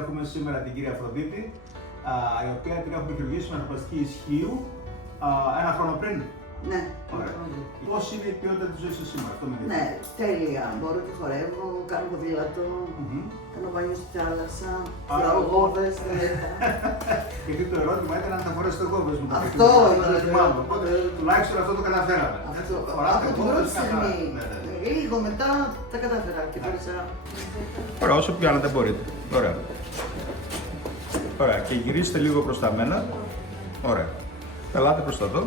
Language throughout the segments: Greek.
Έχουμε σήμερα την κυρία Αφροδίτη, η οποία την έχουμε χειρουργήσει με αναπλαστική ισχύου ένα χρόνο πριν. Ναι. Ωραία. Πώς είναι η ποιότητα της ζωής σας σήμερα, αυτό με ενδιαφέρει. Ναι, τέλεια. Μπορώ και χορεύω, κάνω ποδήλατο, κάνω μπάνιο στη θάλασσα, φοράω γόβες, Γιατί το ερώτημα ήταν αν θα φορέσετε γόβες μου. Αυτό είναι το ερώτημά μου. Οπότε τουλάχιστον αυτό το καταφέραμε. Από την πρώτη στιγμή. Λίγο μετά τα κατάφερα και φόρησα. Ωραία, όσο πιάνετε μπορείτε. Ωραία. Ωραία, και γυρίστε λίγο προς τα μένα. Ωραία. Πελάτε προς τα εδώ.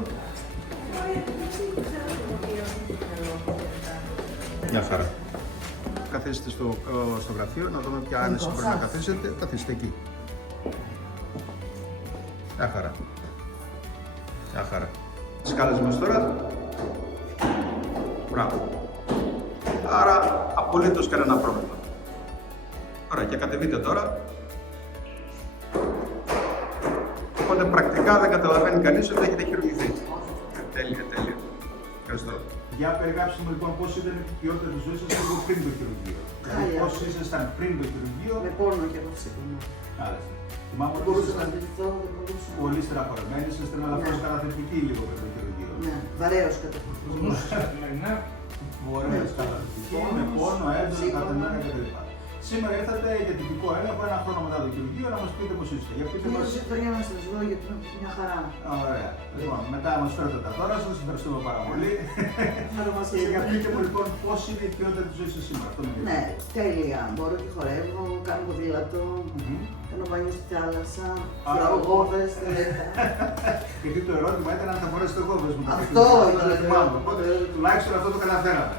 Μια χαρά. Καθίστε στο γραφείο να δούμε ποια άνεση μπορεί να καθίσετε. Καθίστε εκεί. Μια χαρά. Μια χαρά. Σκάλες μας τώρα. Μπράβο. Άρα απολύτως κανένα πρόβλημα. Ωραία, και κατεβείτε τώρα. Οπότε πρακτικά δεν καταλαβαίνει κανείς ότι έχετε χειρουργηθεί. Τέλεια, τέλεια. Ευχαριστώ. Για περιγράψτε μου λοιπόν πώς ήταν η ποιότητα της ζωής σας λίγο πριν το χειρουργείο. Δηλαδή πώς ήσασταν πριν το χειρουργείο. Με πόνο και από σύντομα. Μάλιστα. Θυμάμαι ότι ήσασταν πολύ στεναχωρεμένοι, ήσασταν ελαφρώς καταθλιπτικοί λίγο πριν το χειρουργείο. Ναι, βαρέως καταθλιπτικό. Βαρέως καταθλιπτικό, με πόνο, έντονο, καθημερινά κτλ. Σήμερα ήρθατε για τυπικό έλεγχο ένα χρόνο μετά το χειρουργείο να μας πείτε πώς είστε. Για πείτε μας. Για να σας δω γιατί είναι μια χαρά. Ωραία. Λοιπόν, μετά μας φέρετε τα δώρα σας, ευχαριστούμε πάρα πολύ. Και για πείτε μου λοιπόν πώς είναι η ποιότητα της ζωής σας σήμερα. Ναι, τέλεια. Μπορώ και χορεύω, κάνω ποδήλατο, κάνω μπάνιο στη θάλασσα, φοράω γόβες, Γιατί το ερώτημα ήταν αν θα φορέσετε γόβες μου. Αυτό είναι το ερώτημα. Οπότε τουλάχιστον αυτό το καταφέραμε.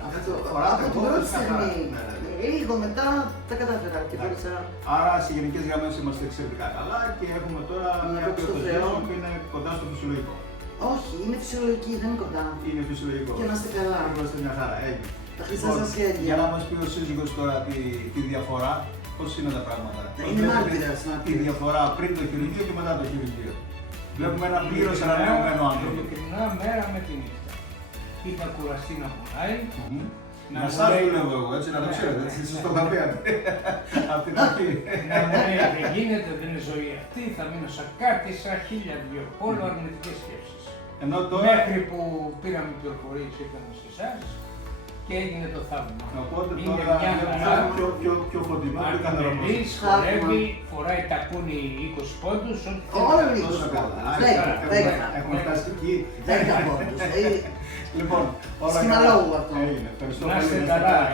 Από την πρώτη στιγμή. Λίγο μετά τα κατάφερα και φόρησα. Άρα σε γενικές γραμμές είμαστε εξαιρετικά καλά και έχουμε τώρα μια ποιότητα που είναι κοντά στο φυσιολογικό. Όχι, είναι φυσιολογική, δεν είναι κοντά. Είναι φυσιολογικό. Και να είστε καλά. Είμαστε μια χαρά, έγινε. Τα χρυσά σας χέρια. Για να μας πει ο σύζυγος τώρα τη διαφορά, πώς είναι τα πράγματα. Είναι μάρτυρας να πει. Τη διαφορά πριν το χειρουργείο και μετά το χειρουργείο. Βλέπουμε ένα πλήρως ανανεωμένο άνθρωπο. Ειλικρινά μέρα με τη νύχτα. Είχα κουραστεί να πονάει. Να σας δουλεύω εγώ, έτσι να το ξέρετε, εσείς το είχατε από την αρχή. Να μου λέει δεν γίνεται, δεν είναι ζωή αυτή, θα μείνω σακάτισα, 1002, όλο αρνητικές σκέψεις. Μέχρι που πήραμε πληροφορίες, ήρθαμε σε εσάς και έγινε το θαύμα. Οπότε είναι τώρα μια χαρά, πιο φωτεινό, πιο αρτιμελής, χορεύει, φοράει τακούνι 20 πόντους, ό,τι Όλοι τόσο καλά. Έχουμε φτάσει εκεί. 10 πόντους. Λοιπόν, όλα Σχημαλόγου αυτό. Ευχαριστώ να είστε πολύ. καλά.